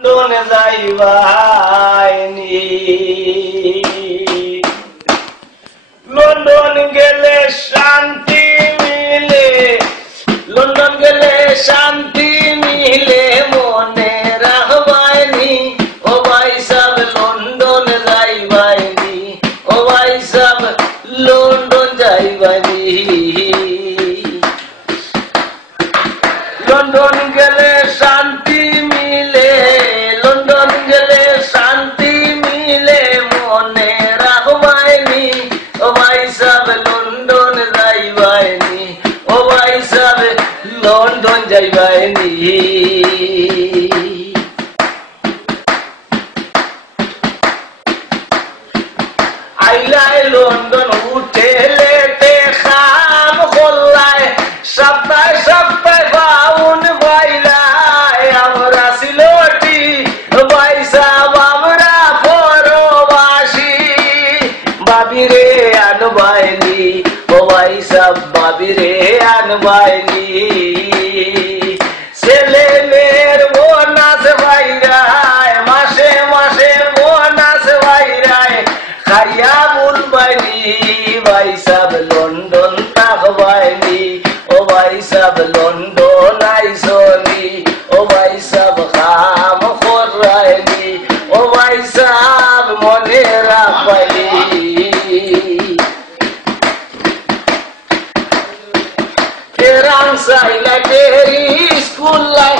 London যাইবাইনি London গেলে শান্তি মিলে লন্ডন গেলে শান্তি মিলে মনে রাখবাইনি ও ভাই সাব লন্ডন যাইবাইনি ও ভাই সাব লন্ডন যাইবাইনি লন্ডন গেলে শান্তি মিলে লন্ডন গেলে শান্তি মিলে মনে রাখবাইনি ও ভাই সাব লন্ডন যাইবাইনি ও ভাই সাব লন্ডন যাইবাইনি আইলাই লন্ডন হোটেলেতে খাম খোল্লায় সপ্তাহে সপ্তাহে পাউন বাইলাই আমরা সিলোটি বাইসা বাবরা পরবাসী বাবিরে আনবাইনি ও বাইসা বাবিরে আনবাইনি ছেলে মেয়ের বোনাস বাইরায় মাসে মাসে বোনাস বাইরায় খাইয়া বলবাইনি ভাই সাব লন্ডন থাকবাইনি ও ভাই সাব লন্ডন আইসনি ও ভাই সাব খাম খরাইনি ও ভাই সাব মনে রাখবাইনি কেরাম সাইলা কেরি স্কুল লাই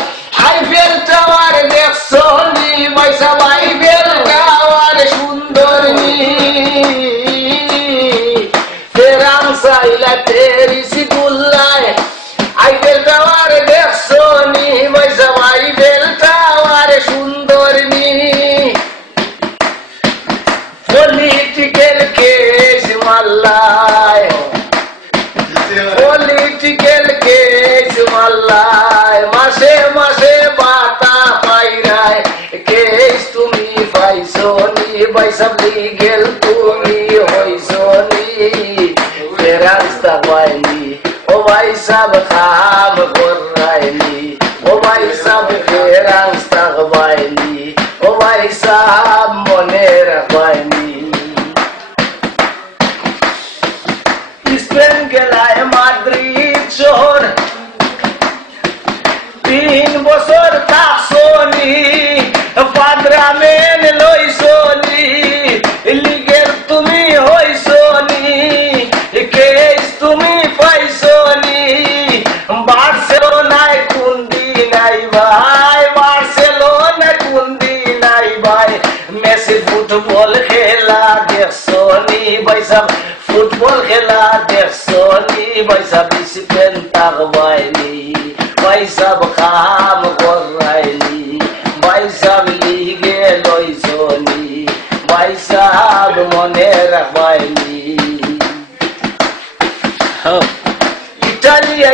আইফেল টাওয়ার দেখছনি ভাই সাব আইফেল টাওয়ার সুন্দর নি কেরাম সাইলা তেরি স্কুল লাই আইফেল টাওয়ার দেখছনি ভাই সাব আইফেল টাওয়ার সুন্দর নি পলিটিক্যাল কেস মাল্লায় পলিটিক্যাল কেস মাল্লায় মাসে মাসে বাতা পাইরায় কেস তুমি পাইছনি ভাই সাব লিগেল তুমি হইছনি রাস্তা পাইনি ও ভাই সাব খাম করাইনি ও ভাই সাব রাস্তা পাইনি ও ভাই সাব মনে রাখবাইনি স্পেন গেলায় মাদ্রিদ শহর 3 বছর থাকছনি পাদ্রামেন লইছনি লিগের তুমি হইছনি কেস তুমি পাইছনি বার্সেলোনায় কোন দিন আইবাই বার্সেলোনায় কোন দিন আইবাই মেসি ফুটবল খেলা দেখছনি ভাই সাব ফুটবল খেলা দেখছনি ভাই সাব স্পেন থাকবাইনি ভাই সাব খাম করাইনি ভাই সাব লিগে লইছনি ভাই সাব মনে রাখবাইনি ইটালিয়া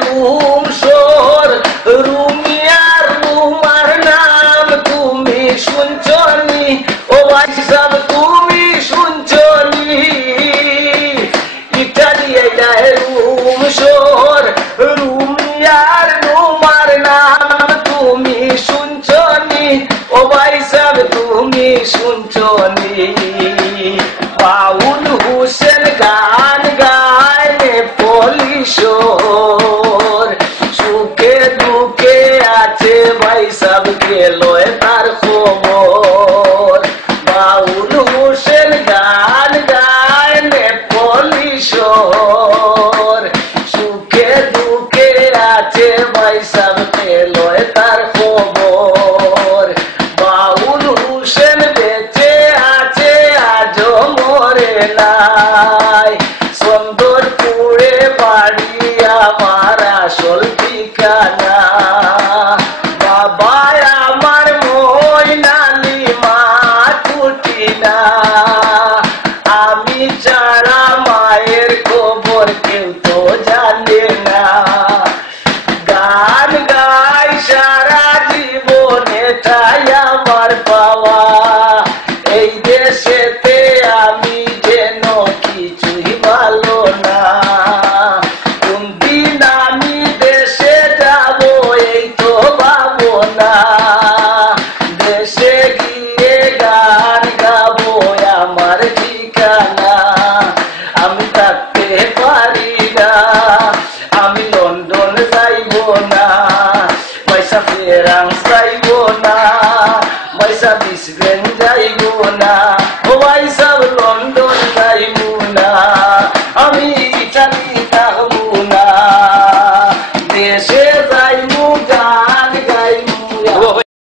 রুম শহর রুমিয়ার রুমার নাম তুমি শুনছনি ও ভাই সাব তুমি শুনছনি ইটালিয়া রুম শহর রুমিয়ার রুমার নাম তুমি শুনছনি ও ভাই সাব তুমি শুনছনি বাউল হুসেন গান গায় নেপোলি শহর সুখে দুঃখে আছে ভাই সাব গেল তার খবর বাউল হুসেন গান গায় নেপোলি শহর সুখে দুঃখে আছে ভাই সাব গেল তার খবর বাউল হুসেন বেঁচে আছে আজও মরে নাই সুন্দরপুরে বাড়ি আমার আসল ঠিকানা বাবা আমার মইনালি মা টুটি না আমি ছাড়া মায়ের খবর কেউ তো জানে না গান গাই সারা জীবনে তাই আমার পাওয়া এই দেশেতে আমি যেন থাকতে